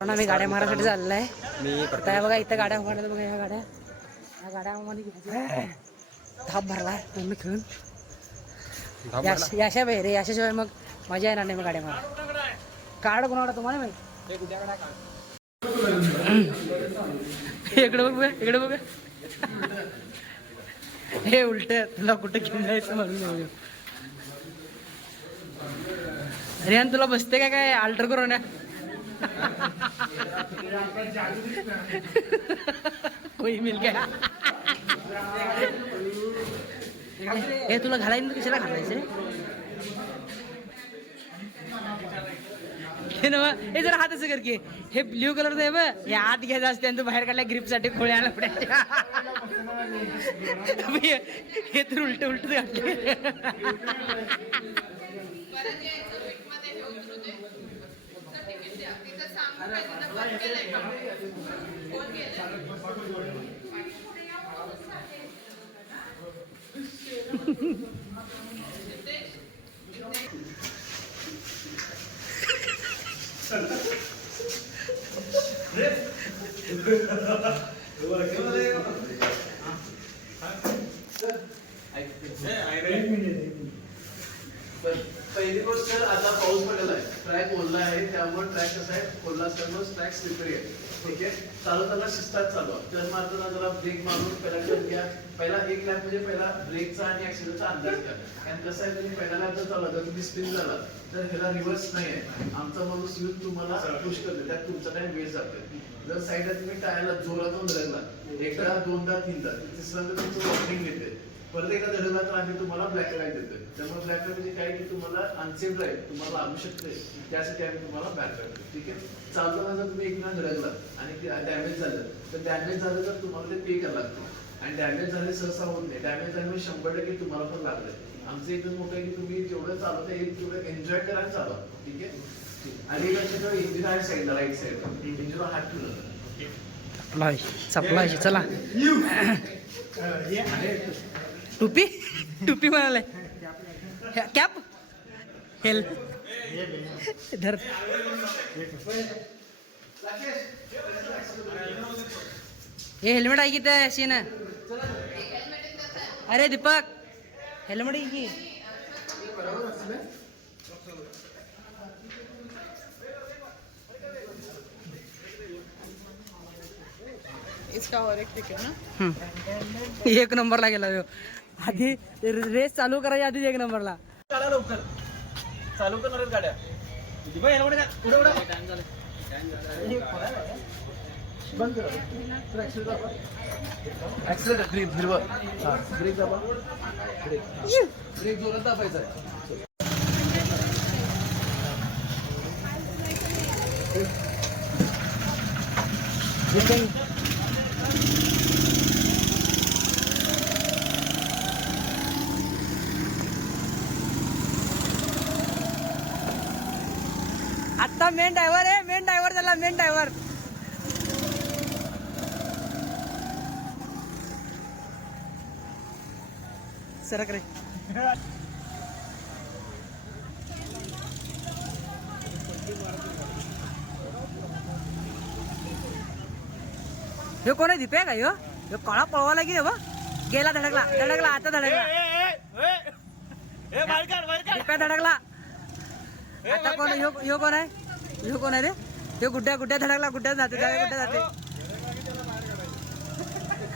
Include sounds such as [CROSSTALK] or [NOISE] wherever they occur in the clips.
आम्ही गाड्या मारायसाठी चाललो आहे मी हे बघा इथं गाड्या उभारल्या बघा ह्या गाड्या. ह्या गाड्या आम्हाला घ्यायच्या थाप भरला पूर्ण खेळून. याश- याशा बाई रे याशाशिवाय मग मजा येणार नाही मग गाड्या मारा कार्ड कोणाला तुम्हाला माहिती इकडे बघ इकडे बघ. हे उलट तुला कुठे घेऊन जायचं म्हणून. रियान तुला बसते काय काय? अल्टर करू ना [LAUGHS] कोई मिल गया। [LAUGHS] हे तुला घालायचं कशाला घालायचं हे ना हे जरा हात असं कर की. हे ब्ल्यू कलरचं आहे बघ हे आत घ्यायचं असते आणि तू बाहेर काढल्या ग्रिपसाठी खोळे आला पडायच्या [LAUGHS] हे तर उलट उलट घातले पहिली गोष्ट आता पाऊस पडलेला आहे. ट्रॅक ओढला आहे त्यामुळे ट्रॅक कसा आहे ओढला असल्यामुळे ट्रॅक स्लिपरी आहे ठीक आहे चालवताना शिस्तात चालवा. तर मारताना जरा ब्रेक मारून पहिला टर्न घ्या. पहिला एक लॅप म्हणजे पहिला ब्रेकचा आणि ऍक्सिडेंटचा अंदाज घ्या. कारण कसं आहे तुम्ही पहिल्यांदा जर चालला तर तुम्ही स्पिन झाला तर ह्याला रिव्हर्स नाही आहे. आमचा माणूस येऊन तुम्हाला पुश करते त्यात तुमचा टाइम वेळ जातोय. जर साईडला तुम्ही टायरला जोरातून धरला एकदा दोनदा तीनदा तिसऱ्यांदा तुमचं वॉर्निंग देते परत एकदा धरला तर आम्ही तुम्हाला ब्लॅक लाइट देतोय. त्यामुळे ब्लॅक लाइट म्हणजे काय की तुम्हाला अनसेफ राहील तुम्हाला लागू शकते त्यासाठी आम्ही तुम्हाला ब्लॅक लाइट देतो ठीक आहे? चालताना जर तुम्ही एक धडकला आणि डॅमेज झालं तर डॅमेज झालं तर तुम्हाला ते पे करावं लागतं. आणि डॅमेज झाले सहसा होत नाही. डॅमेज झाल्यामुळे शंभर टक्के तुम्हाला पण लागलंय. आमचं एकदम मोठं आहे की तुम्ही जेवढं चालवता येईल तेवढं एन्जॉय करा आणि चालवा. ठीक आहे? आणि लक्षात इंजिन आहे साईडला राईट साईडला इंजिनवर हात ठेवू नका. सप्लाय सप्लाय चला. [COUGHS] टुपी? टुपी म्हणाले कॅप? हेल. धर. हे हेल्मेट आहे की त्या सीन अरे दीपक हेल्मेट आहे की? इसका और एक टिकट ना. एक नंबरला गेला ह्यो. आधी रेस चालू करायच्या आधीच एक नंबरला. गाड्या लवकर. चालू करणार आहेत गाड्या बंद करा. हिरवं हा ब्रेक दाबा. ब्रेक ब्रेक जोरात दाबायचा आहे. मेन ड्रायव्हर आहे मेन ड्रायव्हर झाला मेन ड्रायव्हर सरक रे ह्यो कोण आहे दीपे का ह्यो? ह्यो काळा पळवाला की बा. गेला धडकला धडकला आता धडकला. दीप्या धडकला. आता कोण ह्यो ह्यो कोण आहे? ह्यो कोण आहे रे? ह्यो गुड्ड्या गुड्ड्या धडकला गुड्ड्या जाते गुड्ड्या जाते.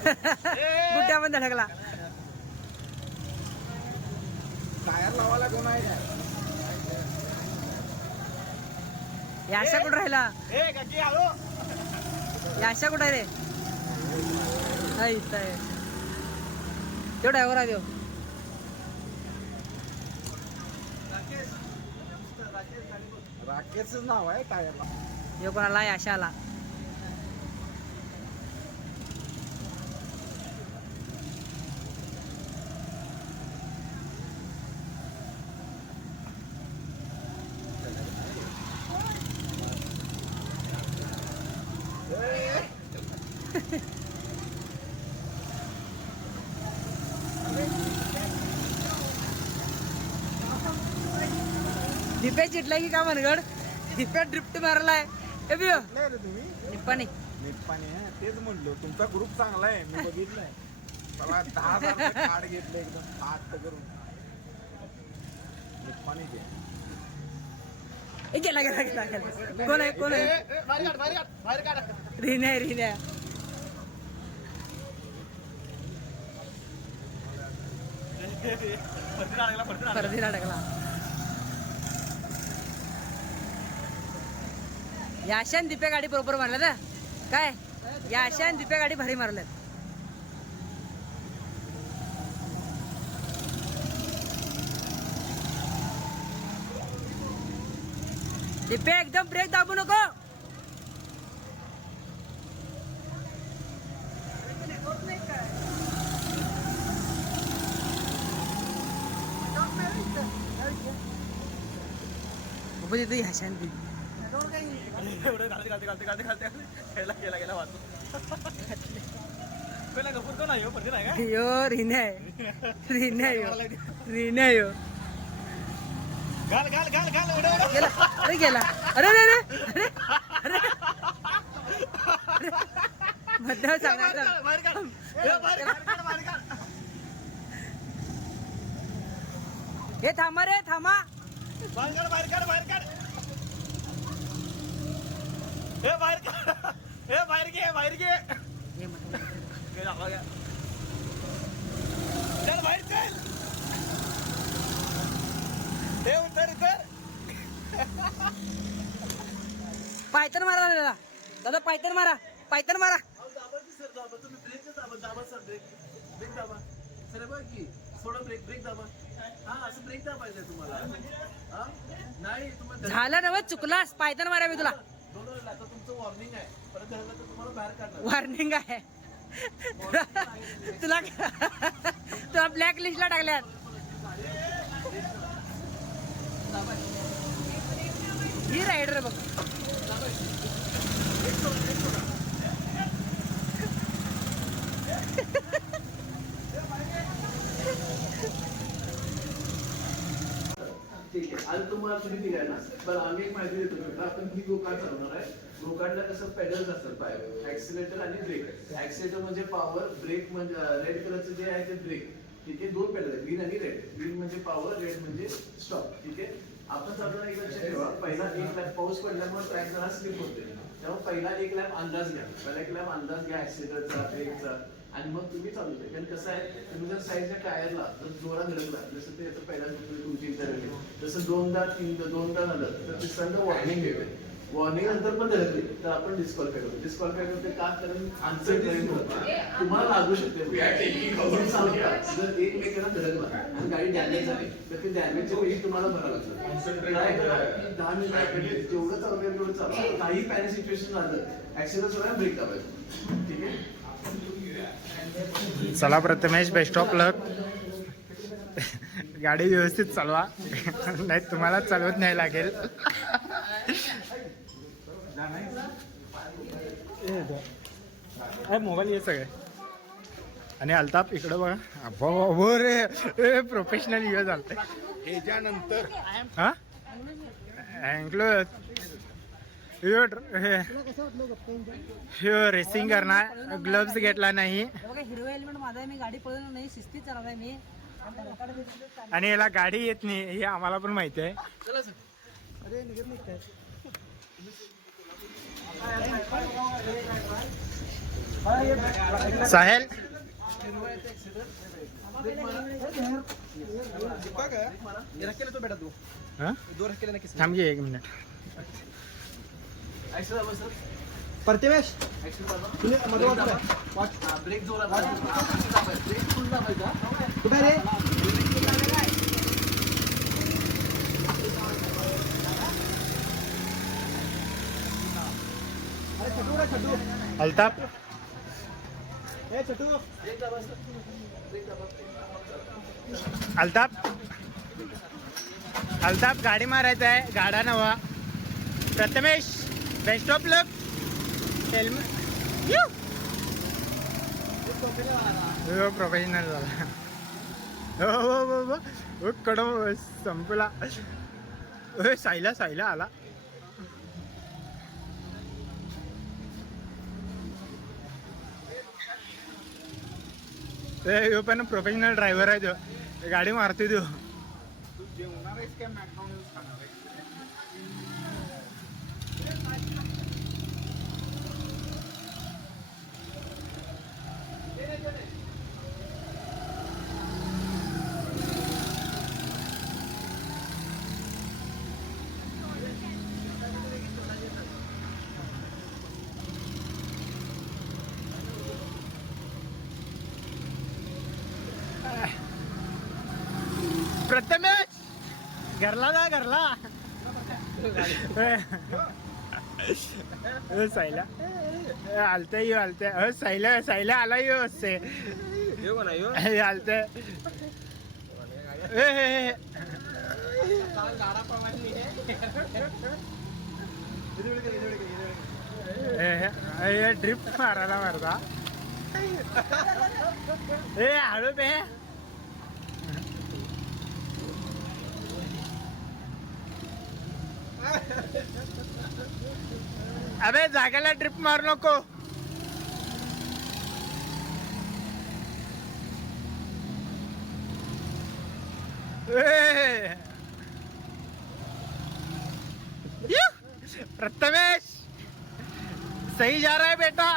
[LAUGHS] गुड्ड्या पण धडकला. याशा कुठं राहिला? याशा कुठं आहे रे? हा इथं आहे. तो ड्रायव्हर आहे तो. राकेशच नाव आहे टायरला ह्यो कोणाला याशाला दिप्या चिटलाय की का मनगड दिप्या ड्रिफ्ट मारलाय. ए बियो नाही रे तुम्ही? निप्पाणी. आहे तेच म्हणलो तुमचा ग्रुप चांगला आहे मी बघितलाय. मला दहा हजार कार्ड घेतलं एकदम फास्ट करून. निप्पाणी ते ए गेला गेला गेला गेला. कोण आहे कोण आहे? रिन्या रिन्या परदीला याशान दिप्या गाडी बरोबर मारल्या ना काय? याशान दिप्या गाडी भारी मारल्यात. दिप्या एकदम ब्रेक दाबू नको. बाबा तिथे याशान गेला अरे अरे अरे अरे अरे सांगायचं हे थांबा रे थांबा हे मग. पायथन मारा दादा दादा पायथन मारा पायथन मारा अहो, दाबा की सर दाबा तुम्ही ब्रेकच दाबा दाबा सर ब्रेक ब्रेक दाबा सर बघ की थोडं ब्रेक ब्रेक दाबा हा असं ब्रेक दाबायचंय तुम्हाला हा नाही तुम्हाला झालं ना चुकलास पायथन मारा मी तुला दोन वेळेला आता तुमचं वॉर्निंग आहे परत झालं तर तुम्हाला बाहेर काढणार वॉर्निंग आहे. तुला तुला ब्लॅक लिस्टला टाकल्यात. ही रायडर बघ. ठीक आहे. आज तुम्हाला तुम्ही निघाय ना. पण आम्ही एक माहिती देतो तुम्हाला आपण ही गोकार्ड चालवणार आहे. गोकार्डला कसं पेडल्स असतात पाय. ऍक्सिलेटर आणि ब्रेक ऍक्सिलेटर म्हणजे पॉवर ब्रेक म्हणजे रेड कलरचं जे आहे ते ब्रेक ठीक आहे? दोन पेडल आहेत. ग्रीन आणि रेड ग्रीन म्हणजे पॉवर रेड म्हणजे स्टॉप ठीक आहे? आपण चालवताना एक लक्षात ठेवा. पहिला एक लॅप पाऊस पडल्यामुळे ट्रॅक जरा स्लिप होते. त्यामुळे पहिला एक लॅप अंदाज घ्या. पहिला एक लॅप अंदाज घ्या. ऍक्सिलेटरचा ब्रेकचा आणि मग तुम्ही चालू द्या कारण कसं आहे तुम्ही जर साईडच्या टायरला जर जोरात धडकला जसं ते आता पहिला तुमची इंटरव्ह्यू जसं दोनदा तीनदा दोनदा झालं तर तिसऱ्यांदा वॉर्निंग घेते वॉर्निंग नंतर पण धडकली तर आपण डिस्क्वालिफाय करतो? डिस्क्वालिफाय करतो? का? कारण आन्सर करेक्ट होता तुम्हाला लागू शकते. चालवता जर एकमेकांना धडकला आणि गाडी डॅमेज झाली तर ते डॅमेजचे पैसे तुम्हाला भरावं लागतं. काय करा. की दहा मिनिटात जेवढं चालवेल तेवढं चालवा काही पॅनिक सिच्युएशन झालं ऍक्सिडेंट होणार ब्रेक दाबायचं ठीक आहे? चला प्रथमेश बेस्ट ऑफ लक गाडी व्यवस्थित चालवा. नाही तुम्हाला चालवत नाही लागेल. मोबाईल ये सगळे. आणि अल्ताप इकडं बघा. अबो रे. प्रोफेशनल युअर चालतंय ह्याच्यानंतर. हा? अँग्लो ह्यो हे ह्यो रेसिंग करणार ग्लव्स घेतला नाही. बघा हिरो हेल्मेट माझा आहे मी गाडी नाही शिस्तीत चालवत आहे मी. आणि याला गाडी येत नाही हे आम्हाला पण माहिती आहे. साहेल? हा? थांब एक मिनिट. मध्ये. हा, ब्रेक जोरात ब्रेक फुल दाबायचा कुठे रे? अरे छटू रे छटू. अल्ताप अल्ताप अल्ताप गाडी मारायचं आहे. गाडा नवा. Prathamesh! Best of luck helmet professional झाला हो हो कडो oh, संपला. Oh, सायला सायला आला. यो पण प्रोफेशनल ड्रायव्हर आहे तो. गाडी मारते तो. प्रथमेश घरला जा घरला. [LAUGHS] सायला. आलता यो आलता अ सायला सायला आला यो से ए, आलता ए, ड्रिफ्ट मारायला मारता. ए हळू बे. अबे जागेला ट्रिप मारू नको. प्रथमेश सही जा रहा है बेटा.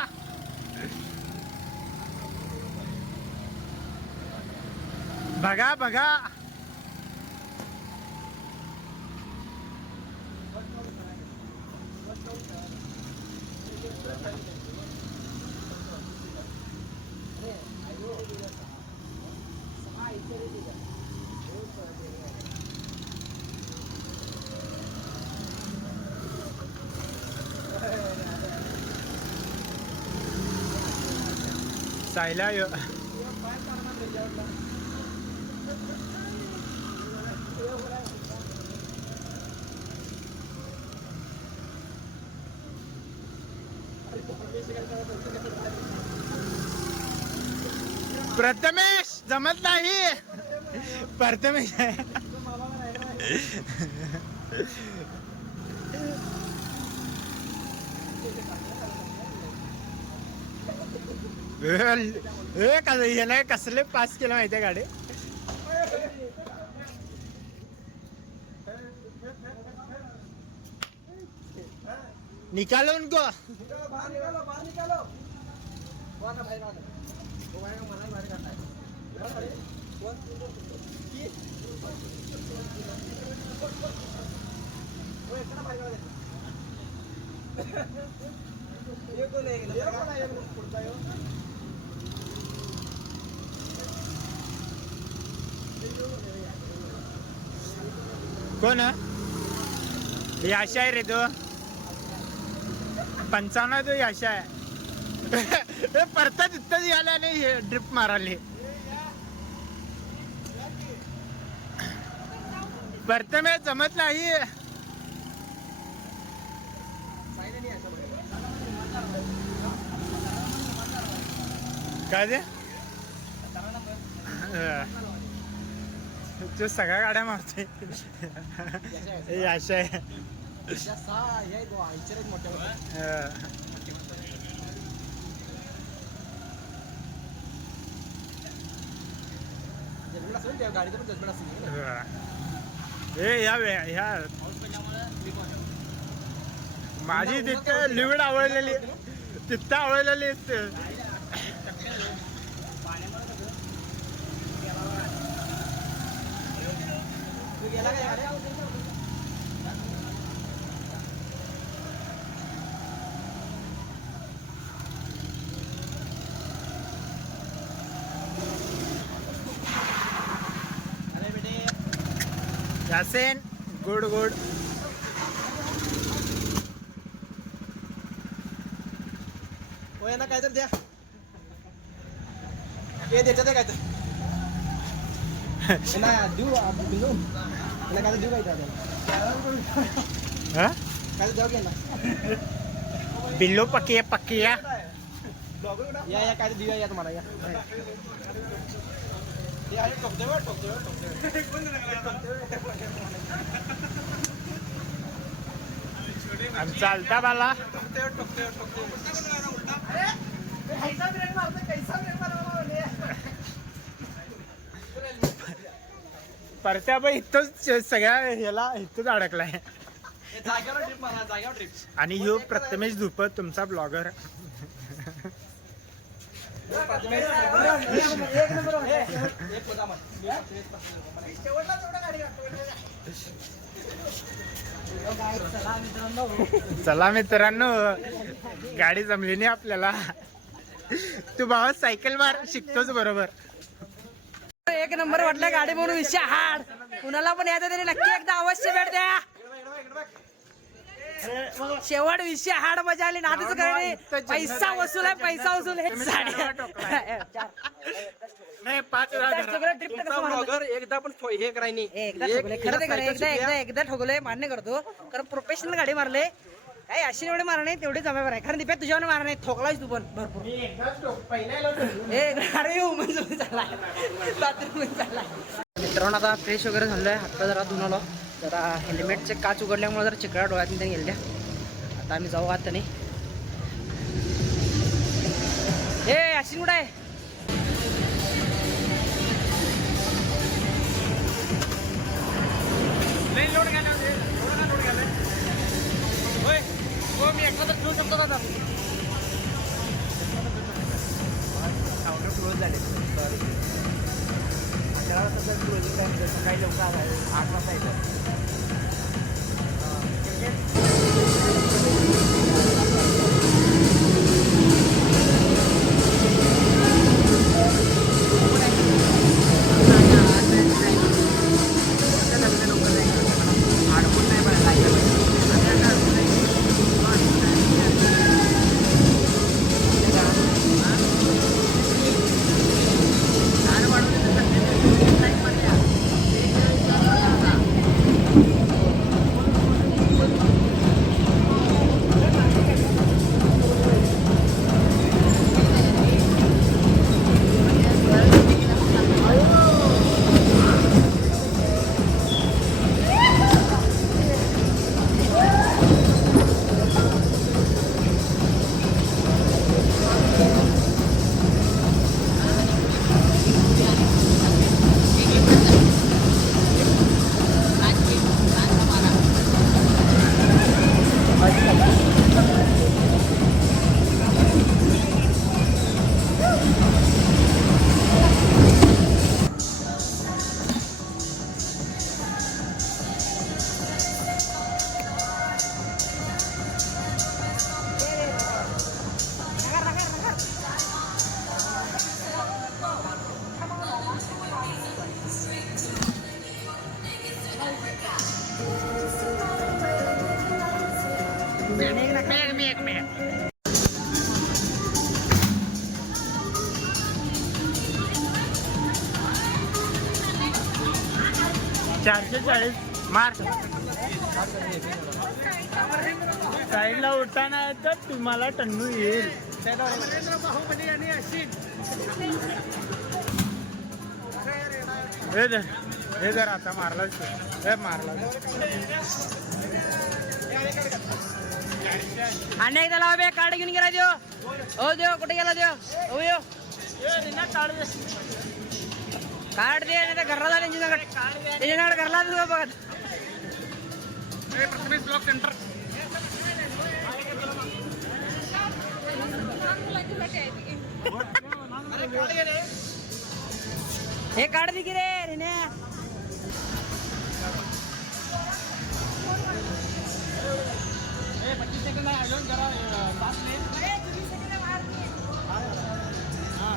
बघा बघा सायला यो. प्रथमेश जमत नाही. प्रथमेश. ए कसं याला कसले पास केलं माहितीये गाडी? निकालो उनको कोण? याशा आहे रे तो. पंचावन्न तो याशा आहे. [LAUGHS] परतच परत इथंच यायला नाही ड्रिप माराले मी जमत नाही. काय ते? तू सगळ्या गाड्या मारते हे अशा आहे. हे. या वे- ह्या माझी तिथं लिवड आवडलेली तिथं आवडलेली असते. यासेन गुड गुड. हो यांना काय तर द्या. हे द्यायचं ते काय तर देऊ. बिल्लो पक्की आहे पक्की या या या काय देऊया या तुम्हाला या. आमचा आलता बाला ठोकतोय, ठोकतोय, ठोकतोय. अरे, हे कैसा ब्रेक मारतोय, कैसा ब्रेक मारतोय, बाबा, हे. परत्या बाई इथंच सगळ्या ह्याला इथंच अडकलाय. जागेवर ट्रिप मारा जागेवर ट्रिप आणि ह्यो प्रथमेश धुपत तुमचा ब्लॉगर चला मित्रांनो गाडी जमली नाही आपल्याला. तू भावा सायकल मार शिकतोच बरोबर. एक नंबर वाटलं गाडी म्हणून विषय हाड कुणाला पण यायचं तरी नक्की एकदा अवश्य भेट द्या. शेवट विषय हाड मजा आली नादच काय पैसा वसूल आहे पैसा वसूल [LAUGHS] नाही पाच एकदा पण हे एकदा ठोकले खरं ते खरं एकदा एकदा एकदा ठोकले मान्य करतो. कारण प्रोफेशनल गाडी मारले. काय अशी एवढे मारा नाही तेवढे जमा आहे. कारण दिप्या तुझ्यावर मारा नाही ठोकलायस तू पण. भरपूर. अरे बाथरूम चाललाय मित्रांनो आता फ्रेश वगैरे झालोय. हातपाय जरा धुवून आलो जरा हेल्मेटचे काच उघडल्यामुळे जरा चिकळा डोळ्यात ते गेल्या आता आम्ही जाऊ आता नाही. ए अशी कुठं आहे? हो मी एकटा तर ठेवू शकतो का क्लोज झाले. अकरा वाजता क्लोजिंग टाइम सकाळी लवकर आला आठ वाजता येतं चारशे चाळीस मार. साईडला उठाना तर तुम्हाला टन्नू येईल. हे धर. हे धर आता मारलाच तू. हे मारला आणि एकदा लावा बे कार्ड घेऊन गेला देव. हो देव कुठे गेला देव? हो यो कार्ड कार्ड दे नाही तर घरला जा त्यांच्याकडे त्यांच्याकडे घरला जा बघत प्रथमेश ब्लॉक सेंटर हे कार्ड दे की रे रिने पच्चीस सेकंड आहे अजून जरा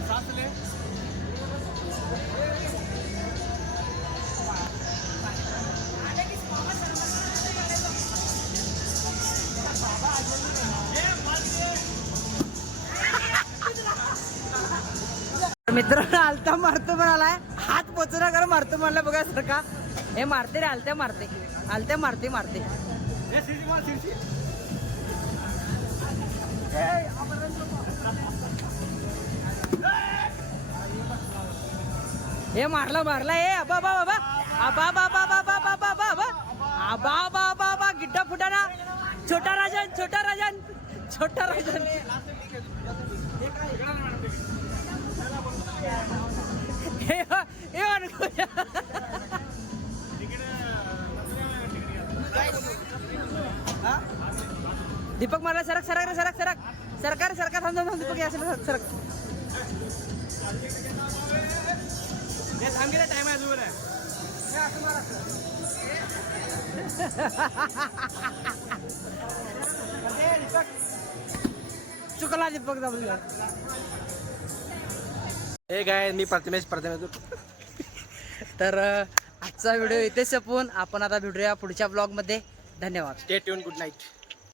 सात ले मित्र आलता मारतो म्हणालाय. हात पोचना कर मारतो म्हणला बघा सर का हे मारते रे आलत्या मारते. आलत्या मारते मारते. हे हे मारला मारला हे अबा बा बाबा आबा बाबा बाबा बाबा बाबा आबा बाबा बा गिड्डा फुटाना छोटा राजन छोटा राजन छोटा राजन हे दीपक मारला सरक सरक रे सरक सरक सरकार सरकार थांब थांब दीपक या सरक सरक टाइम आहे जोर चुकला दीपक हे काय मी प्रतिमेश प्रतिमेश. तर आजचा व्हिडिओ इथेच संपवून आपण आता भेटूया पुढच्या ब्लॉगमध्ये धन्यवाद. Stay tune good night